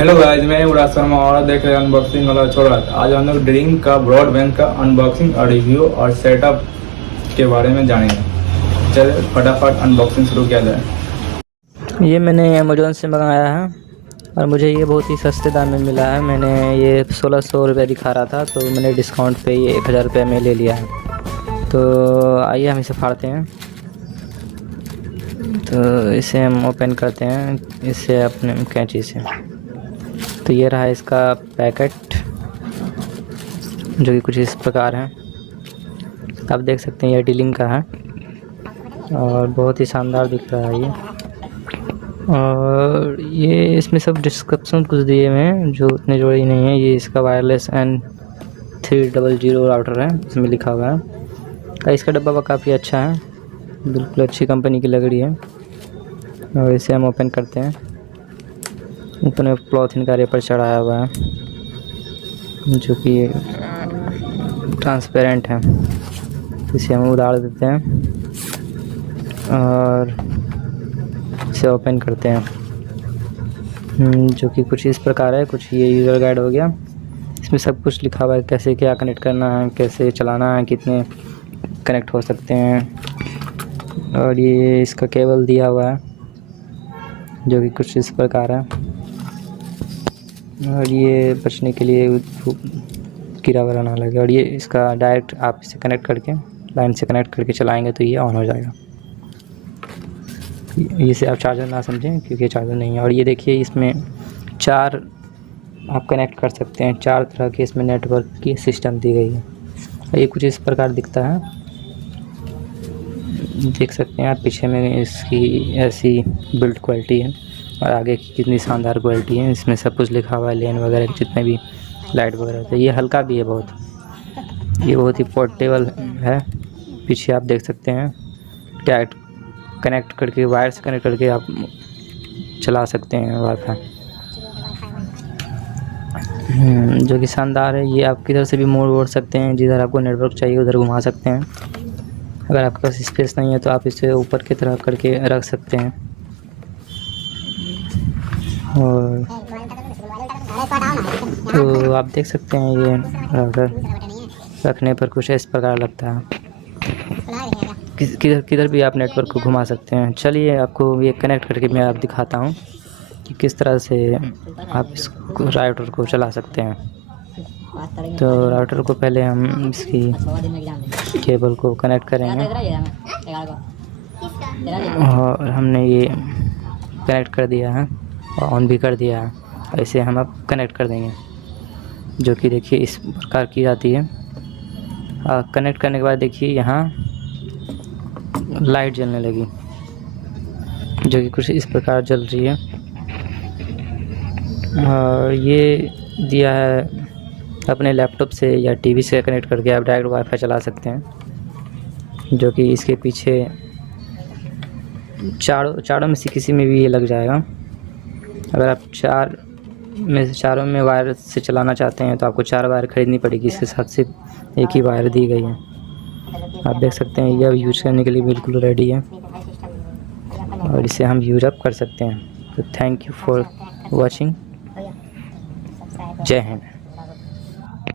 Hello guys, मैं युवराज शर्मा और देख रहे हैं अनबॉक्सिंग वाला छोड़ा। आज हम लोग ड्रिंक का ब्रॉडबैंड का अनबॉक्सिंग और रिव्यू और सेटअप के बारे में जानेंगे। चलिए फटाफट अनबॉक्सिंग शुरू किया जाए। ये मैंने अमेज़ोन से मंगाया है और मुझे ये बहुत ही सस्ते दाम में मिला है। मैंने ये 1600 रुपये दिखा रहा था, तो मैंने डिस्काउंट पे ये 1000 रुपये में ले लिया है। तो आइए हम इसे फाड़ते हैं। तो इसे हम ओपन करते हैं इससे अपने कैंची से। तो ये रहा इसका पैकेट, जो कि कुछ इस प्रकार है। आप देख सकते हैं ये डीलिंग का है और बहुत ही शानदार दिख रहा है ये। और ये इसमें सब डिस्क्रिप्शन कुछ दिए हुए हैं जो उतने जोड़ी नहीं है। ये इसका वायरलेस N300 राउटर है, इसमें लिखा हुआ है। और इसका डब्बा काफ़ी अच्छा है, बिल्कुल अच्छी कंपनी की लग रही है। और इसे हम ओपन करते हैं। ऊपर में पॉलीथीन का रेपर चढ़ाया हुआ है जो कि ट्रांसपेरेंट है। इसे हम उतार देते हैं और इसे ओपन करते हैं, जो कि कुछ इस प्रकार है। कुछ ये यूज़र गाइड हो गया, इसमें सब कुछ लिखा हुआ है, कैसे क्या कनेक्ट करना है, कैसे चलाना है, कितने कनेक्ट हो सकते हैं। और ये इसका केबल दिया हुआ है जो कि कुछ इस प्रकार है। और ये बचने के लिए कीड़ा वगैरह ना लगे। और ये इसका डायरेक्ट आप इसे कनेक्ट करके, लाइन से कनेक्ट करके चलाएंगे तो ये ऑन हो जाएगा। इसे आप चार्जर ना समझें क्योंकि चार्जर नहीं है। और ये देखिए, इसमें 4 आप कनेक्ट कर सकते हैं। 4 तरह के इसमें नेटवर्क की सिस्टम दी गई है। और ये कुछ इस प्रकार दिखता है, देख सकते हैं आप। पीछे में इसकी ऐसी बिल्ड क्वालिटी है और आगे की कितनी शानदार क्वालिटी है। इसमें सब कुछ लिखा हुआ है, लेन वगैरह जितने भी लाइट वगैरह होते हैं। ये हल्का भी है बहुत, ये बहुत ही पोर्टेबल है। पीछे आप देख सकते हैं, डायरेक्ट कनेक्ट करके, वायर से कनेक्ट करके आप चला सकते हैं वाईफाई, जो कि शानदार है। ये आप किधर से भी मोड़ सकते हैं, जिधर आपको नेटवर्क चाहिए उधर घुमा सकते हैं। अगर आपके पास स्पेस नहीं है तो आप इसे ऊपर की तरह करके रख सकते हैं। और तो आप देख सकते हैं ये राउटर रखने पर कुछ इस प्रकार लगता है। किधर किधर भी आप नेटवर्क को घुमा सकते हैं। चलिए आपको ये कनेक्ट करके मैं आप दिखाता हूँ कि किस तरह से आप इस राउटर को चला सकते हैं। तो राउटर को पहले हम इसकी केबल को कनेक्ट करेंगे और हमने ये कनेक्ट कर दिया है और ऑन भी कर दिया है। ऐसे हम अब कनेक्ट कर देंगे, जो कि देखिए इस प्रकार की जाती है। कनेक्ट करने के बाद देखिए यहाँ लाइट जलने लगी, जो कि कुछ इस प्रकार जल रही है। और ये दिया है अपने लैपटॉप से या टीवी से कनेक्ट करके आप डायरेक्ट वाईफाई चला सकते हैं, जो कि इसके पीछे चारों में से किसी में भी ये लग जाएगा। अगर आप चारों में वायर से चलाना चाहते हैं तो आपको 4 वायर ख़रीदनी पड़ेगी। इसके साथ सिर्फ एक ही वायर दी गई है। आप देख सकते हैं यह यूज करने के लिए बिल्कुल रेडी है और इसे हम यूज अप कर सकते हैं। तो थैंक यू फॉर वॉचिंग। जय हिंद।